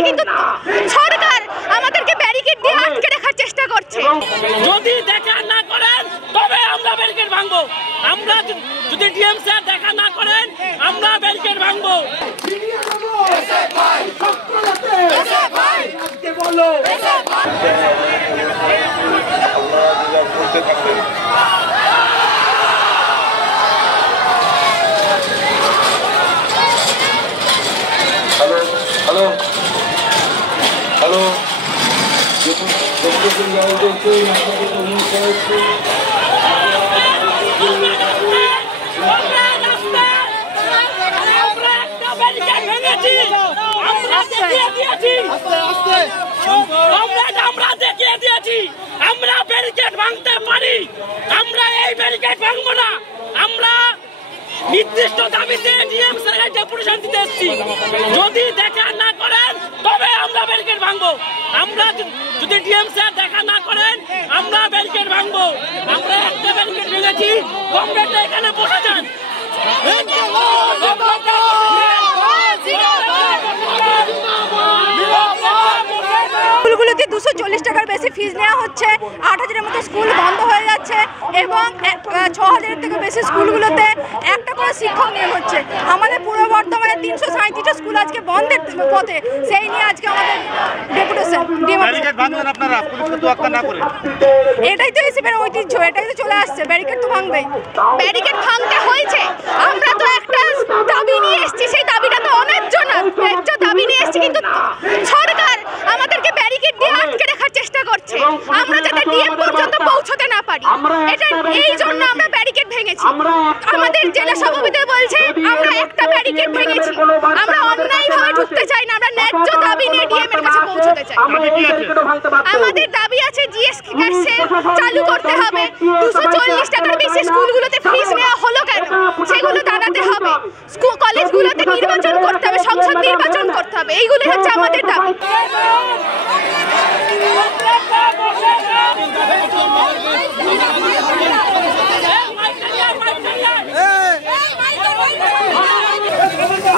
যাচ্ছে, কিন্তু সরকার আমাদেরকে ব্যারিকেড দিয়ে আটকে রাখার চেষ্টা করছে। যদি দেখা না করেন তবে আমরা ব্যারিকেড ভাঙবো। আমরা যদি ডিএম স্যার দেখা না করেন আমরা ব্যারিকেড ভাঙবো। হ্যালো হ্যালো আমরা ব্যারিকেড ভাঙতে পারি, আমরা এই ব্যারিকেড ভাঙবো না। আমরা নির্দিষ্ট দাবিতে ডিএম স্যারের ডেপুটেশন দিতে এসেছি। যদি দেখা না করেন তবে আমরা ব্যারিকেড ভাঙবো। আমরা যদি ডিএম স্যার দেখা না করেন আমরা ব্যারিকেড ভাঙবো। আমরা একটা ব্যারিকেড ভেঙেছি, কমরেডরা এখানে বসে যান। স্কুলগুলোতে 240 টাকার বেশি ফিস নেওয়া হচ্ছে, 8000-এর মতো স্কুল বন্ধ হয়ে যাচ্ছে এবং 6000-এর থেকে বেশি স্কুলগুলোতে একটা করে শিক্ষক নিয়োগ হচ্ছে। আমাদের পূর্ব বর্ধমানে 337টা স্কুল আজকে বন্ধের পথে, সেই নিয়ে আজকে আমাদের ডেপুটেশন। এটাই তো এসিপের ঐতিহ্য, এটাই তো চলে আসছে, ব্যারিকেড তো ভাঙবেই। ব্যারিকেড ভাঙতে হয়েছে, আমরা তো একটা দাবি নিয়ে এসেছি, সেই দাবিটা তো অন্যায্য না, ন্যায্য দাবি নিয়ে এসেছি, কিন্তু সরকার আমাদেরকে ব্যারিকেড দিয়ে আটকে রাখার চেষ্টা করছে, আমরা যাতে ডিএম পর্যন্ত পৌঁছতে না পারি। এটা এই জন্য আমরা ব্যারিকেড ভেঙেছি। আমাদের জেলা সভাপতি বলছে আমরা একটা ব্যারিকেড ভেঙেছি, আমরা অন্যায়ভাবে ঢুকতে চাই না, আমরা ন্যায্য দাবি নিয়ে ডিএম এর কাছে পৌঁছতে চাই। আমাদের দাবি আছে জিএস চালু করতে হবে, 240 টাকার বেশি স্কুলগুলোতে ফিস নেওয়া হলো কেন সেগুলো জানাতে হবে, স্কুল কলেজগুলোতে নির্বাচন করতে হবে, সংসদ নির্বাচন করতে হবে, এইগুলো হচ্ছে আমাদের দাবি।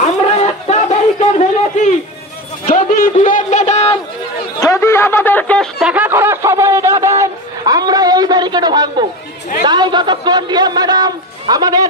আমরা একটা ব্যারিকেড ভেঙেছি, যদি ডিএম ম্যাডাম যদি আমাদেরকে দেখা করার সময় না দেন আমরা এই ব্যারিকেডও ভাঙবো। তাই যতক্ষণ ডিএম ম্যাডাম আমাদের